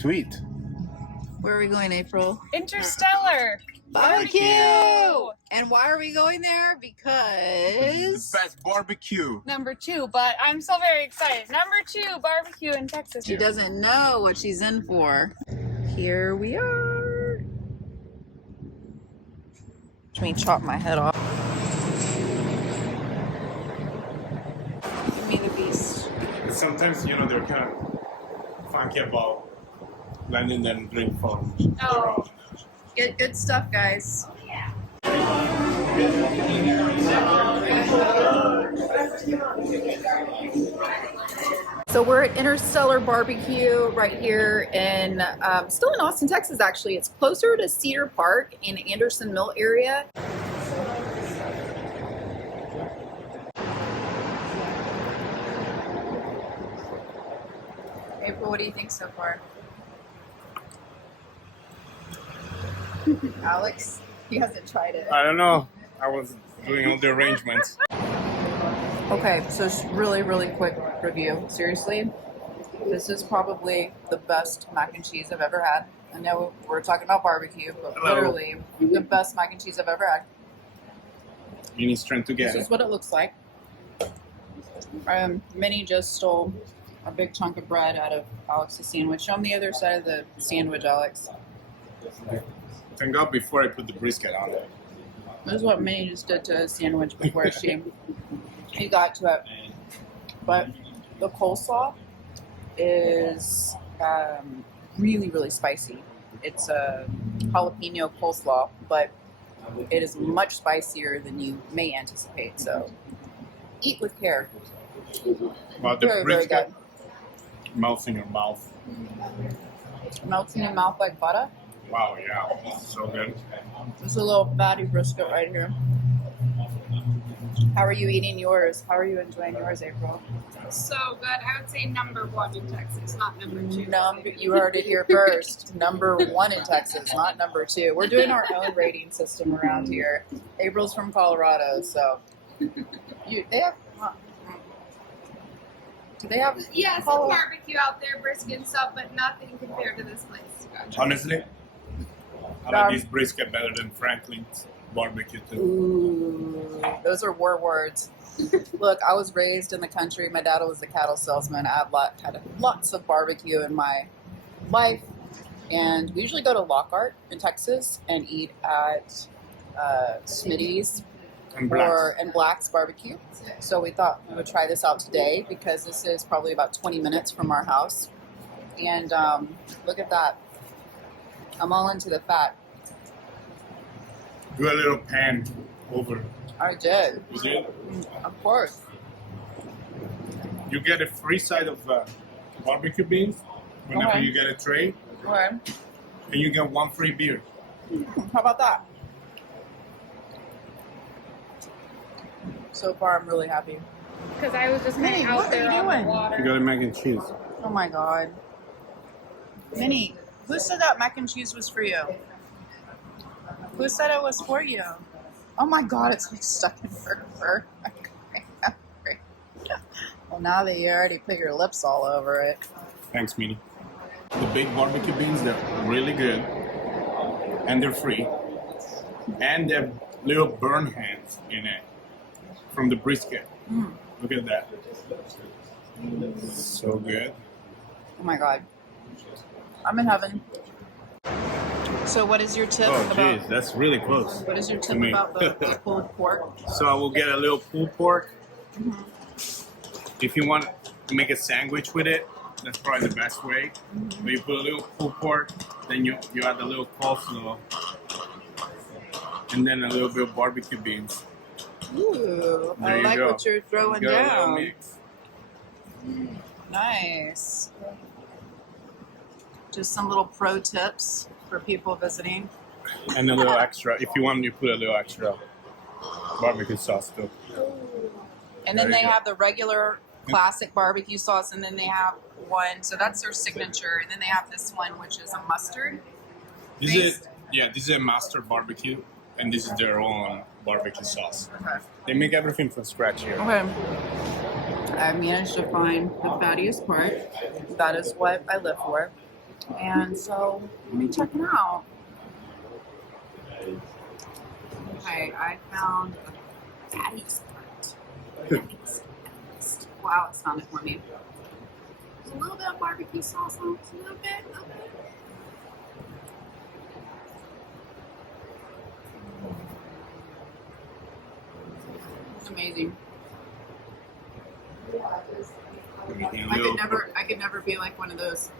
to eat. Where are we going, April? InterStellar BBQ! And why are we going there? This Because is the best barbecue. number 2, but I'm so very excited. Number 2 barbecue in Texas. she doesn't know what she's in for. Here we are. Let me chop my head off. Give me the beast. Sometimes, you know, they're kind of funky about letting them drink from Oh. Get good stuff, guys. So we're at InterStellar BBQ right here in, still in Austin, Texas, actually. It's closer to Cedar Park in Anderson Mill area. April, what do you think so far? Alex, he hasn't tried it. I don't know. I was doing all the arrangements. Okay, so it's really, really quick review. Seriously, this is probably the best mac and cheese I've ever had. I know we're talking about barbecue, but Hello. literally the best mac and cheese I've ever had. You need strength to get This it. is what it looks like. Minnie just stole a big chunk of bread out of Alex's sandwich. Show him the other side of the sandwich, Alex. Thank God before I put the brisket on it. This is what Minnie just did to his sandwich before she got to it. But the coleslaw is really, really spicy. It's a jalapeno coleslaw, but it is much spicier than you may anticipate. So eat with care. About the Very, very good. brisket, melts in your mouth. Melts in your mouth like butter. Wow, yeah, so good. There's a little fatty brisket right here. How are you eating yours? How are you enjoying yours, April? So good. I would say number 1 in Texas, not number 2. You heard it here first. Number 1 in Texas, not number 2. We're doing our own rating system around here. April's from Colorado, so they have. Do they have? Yeah, some barbecue out there, brisket and stuff, but nothing compared to this place. Honestly, I like this brisket better than Franklin's barbecue too. Ooh, those are war words. Look, I was raised in the country. My dad was a cattle salesman. I had lots of barbecue in my life, and we usually go to Lockhart in Texas and eat at Smitty's And Black's barbecue. So we thought we would try this out today because this is probably about 20 minutes from our house. And look at that. I'm all into the fat. Do a little pan over. I did. You did? Of course. You get a free side of barbecue beans whenever Okay. you get a tray, Okay. and you get 1 free beer. How about that? So far, I'm really happy. Because I was just Minnie, out what are there you on doing? the water. You got a mac and cheese. Oh my God. Minnie, who said that mac and cheese was for you? Who said it was for you? Oh my God, it's like stuck in her fur. Well, now that you already put your lips all over it. Thanks, Minnie. The big barbecue beans, they're really good, and they're free, and they have little burn hands in it from the brisket. Look at that. So good. Oh my God. I'm in heaven. So what is your tip Oh, about... geez, that's really close. What is your to tip me. about the pulled pork? So I will get a little pulled pork. If you want to make a sandwich with it, that's probably the best way. But you put a little pulled pork, then you add a little coleslaw, and then a little bit of barbecue beans. Ooh, There I you like go. what you're throwing You got a little down. mix. Nice. Just some little pro tips for people visiting. And a little extra. If you want, you put a little extra barbecue sauce too. And then There they you go. have the regular classic barbecue sauce, and then they have one, so that's their signature. And then they have this one, which is a mustard. This is a master barbecue, and this is their own barbecue sauce. Okay. They make everything from scratch here. Okay. I managed to find the fattiest part. That is what I live for. And so let me check them out. Okay, I found a fatty's part. Wow, it's found it for me. There's a little bit of barbecue sauce on it, a little bit. It's amazing. I could never be like one of those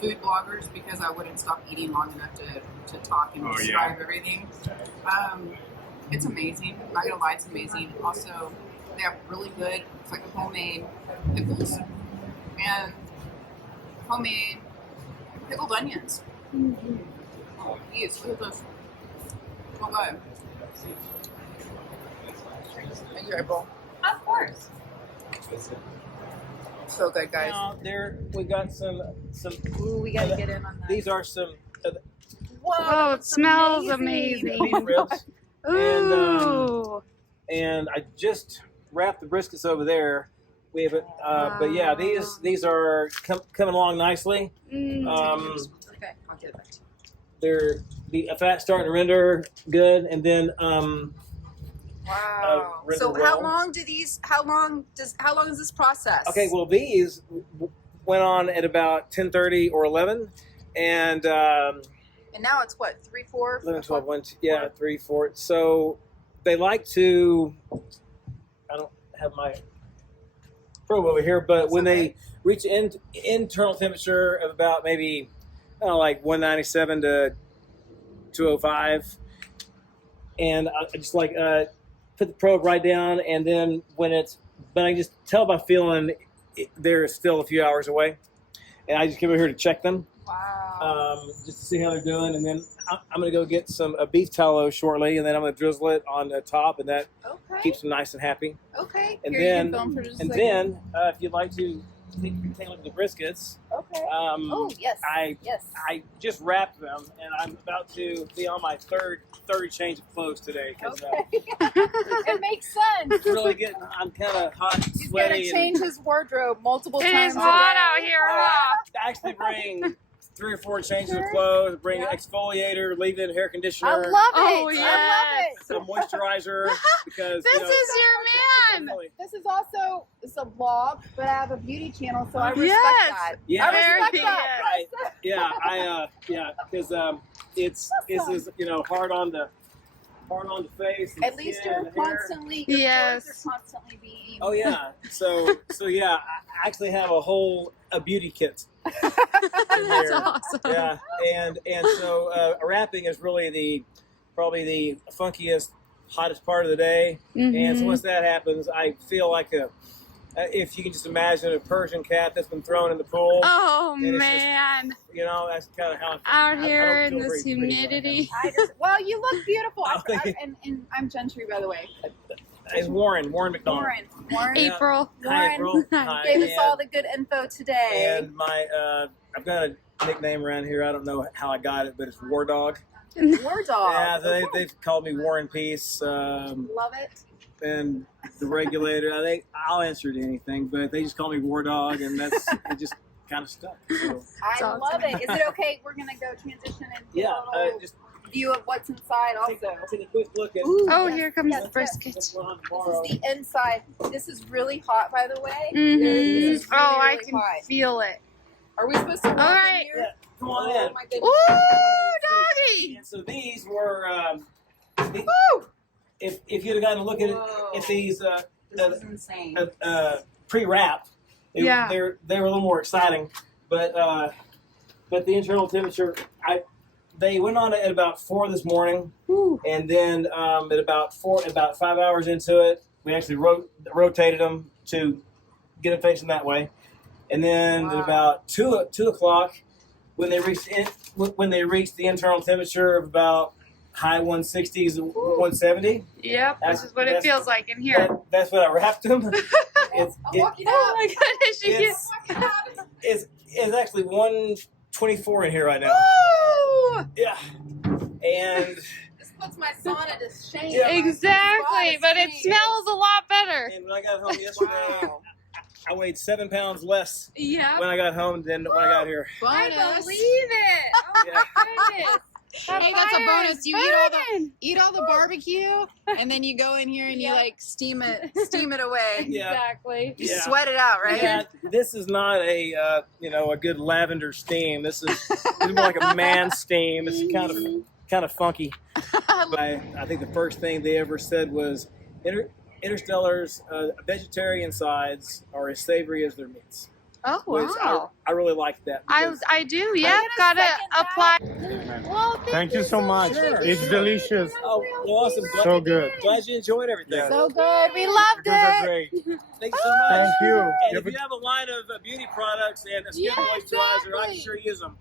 food bloggers because I wouldn't stop eating long enough to talk and describe everything. It's amazing. I'm not gonna lie, it's amazing. Also, they have really good, it's like homemade pickles and homemade pickled onions. Oh, geez, look at this. So good. Thank you, April. Of course. So good, guys. Now there we got some. Ooh, we gotta get in on that. These are some Whoa, Oh, it smells amazing. beef ribs, Ooh. and I just wrapped the briskets over there. We have it, but yeah, these are coming along nicely. Mm. Okay, I'll get it back to you. They're the fat's starting to render good, and then Wow. render So well. how long is this process? Okay, well these went on at about 10:30 or 11, and And now it's what, 3, 4? 11, 12, 1, 2, yeah, 3, 4. So they like to. I don't have my probe over here, but when they reach internal temperature of about maybe like 197 to 205, and I just like put the probe right down, and then but I just tell by feeling they're still a few hours away, and I just come over here to check them. Wow. Just to see how they're doing, and then I'm going to go get some beef tallow shortly, and then I'm going to drizzle it on the top, and that keeps them nice and happy. Okay. And Here, you then, can film for just a and second. then if you'd like to take a look at the briskets, Okay. oh Yes. I just wrapped them, and I'm about to be on my third change of clothes today because It makes sense. it's really getting. I'm kind of hot, and He's got to sweaty, change his wardrobe multiple It times. is hot a out day. here, huh? I actually bring 3 or 4 changes of clothes. Bring an exfoliator, leave-in hair conditioner. I love it. Oh, I yes. love it. A moisturizer because This you know, is your man. really- This is also a vlog, but I have a beauty channel, so I respect Yes. that. Yeah, I respect Very that. because it's is hard on the face. And At least skin you're and hair. constantly, Yes. your clothes are constantly being. Oh yeah, so yeah, I actually have a beauty kit. That's awesome. Yeah, and so wrapping is really probably the funkiest, hottest part of the day. And so once that happens, I feel like if you can just imagine a Persian cat that's been thrown in the pool. Oh, And it's just- man. That's kind of how I feel. Out I here don't in feel this very pretty humidity. Well, you look beautiful. Oh, thank you. And I'm Gentry, by the way. It's Warren McDonald. Warren Yeah. April. Hi, April. Hi. gave us all the good info today. And my I've got a nickname around here. I don't know how I got it, but it's War Dog. War dog. Yeah, they've called me War and Peace. Love it. And the regulator, I think I'll answer to anything, but they just call me War Dog, and it just kind of stuck. So, I awesome. love it. Is it okay? We're gonna go transition and do yeah, a little just view of what's inside. Also, take a quick look at. Ooh, Oh, yes, here comes yes, the brisket. what's going on This tomorrow. is the inside. This is really hot, by the way. Mm-hmm. This is Oh, really, I really can hot. feel it. Are we supposed to walk right. in here? Yeah, come on Oh in. my goodness. Ooh, doggy. And so these were, Woo! if you'd have gotten a look at Whoa. these This is insane. pre-wrap, Yeah. they were a little more exciting, but the internal temperature, they went on at about 4 this morning, and then at about 5 hours into it, we actually rotated them to get them facing that way, and then at about 2 o'clock, when they reached the internal temperature of about high 160s, 170. Yep, this is what it That's- feels like in here. That's what I wrapped them. I'm walking Oh out. my goodness, you It's, it's actually 124 in here right now. Ooh, Yeah, and This puts my sauna to shame. Yeah. exactly, but it smells a lot better. when I got home yesterday, I weighed 7 pounds less Yeah. when I got home than when I got here. I Bonus. believe it. Oh Yeah. my goodness. Hey, that's a fire bonus. is You eat all the barbecue, and then you go in here and you Yeah. like steam it away. Yeah. Exactly. You Yeah. sweat it out, right? Yeah, this is not a a good lavender steam. This is more like a man steam. It's kind of funky. But I think the first thing they ever said was, InterStellar's vegetarian sides are as savory as their meats. Oh Which wow. I really like that. because- I do. Yeah. Gotta apply. Well, Thank you so much. Sure. It's delicious. Oh, well, awesome. So good. Glad you enjoyed everything. Yeah. So good. We loved You guys are it. great. Thank you so much. Thank you. And if you have a line of beauty products and a skin moisturizer, I can sure use them.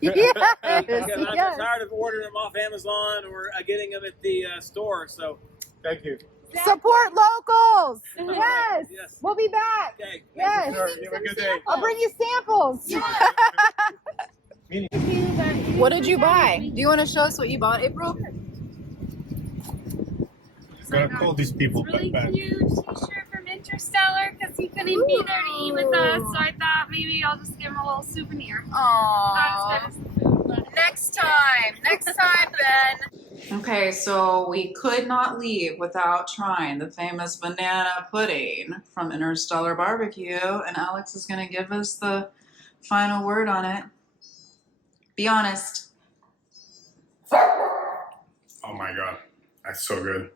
Yes, Because I'm yes. tired of ordering them off Amazon or getting them at the store. So, Thank you. Support locals. Yes. yes. We'll be back. Okay. Yes. Sure. You have a good day. I'll bring you samples. What did you buy? Do you want to show us what you bought, April? Gotta call these people Really back. cute t-shirt from InterStellar because he couldn't be there to eat with us, so I thought maybe I'll just give him a little souvenir. Aww. Not as good as the food, but Next time, Ben. Okay, so we could not leave without trying the famous banana pudding from InterStellar BBQ, and Alex is going to give us the final word on it. Be honest. Oh my god, that's so good.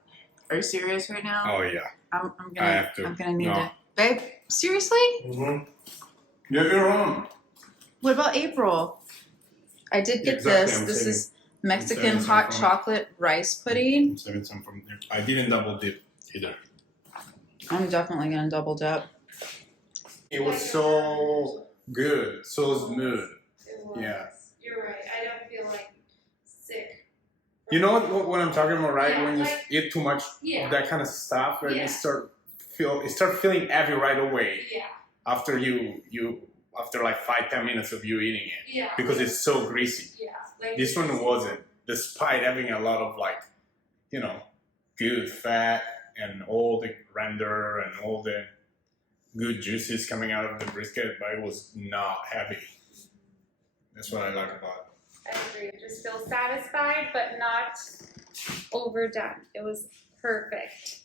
Are you serious right now? Oh yeah. I'm I gonna have to. I'm gonna need No. to. Babe, seriously? Mm-hmm. Yeah, you're wrong. What about April? I did get Exactly, I'm this. This saving- is Mexican saving some hot from it. chocolate rice pudding. I'm saving some from there. I didn't double dip either. I'm definitely gonna double dip. It was so good, so smooth. it was. Yeah. You're right. I don't feel like sick. You know what I'm talking about, right? Yeah, When you like- eat too much Yeah. of that kind of stuff, and Yeah. you start feeling heavy right away Yeah. after after like 5-10 minutes of you eating it Yeah. because it's so greasy. Yeah. Like This one wasn't, despite having a lot of good fat and all the render and all the good juices coming out of the brisket, but it was not heavy. That's what I like about it. I agree. Just feel satisfied, but not overdone. It was perfect.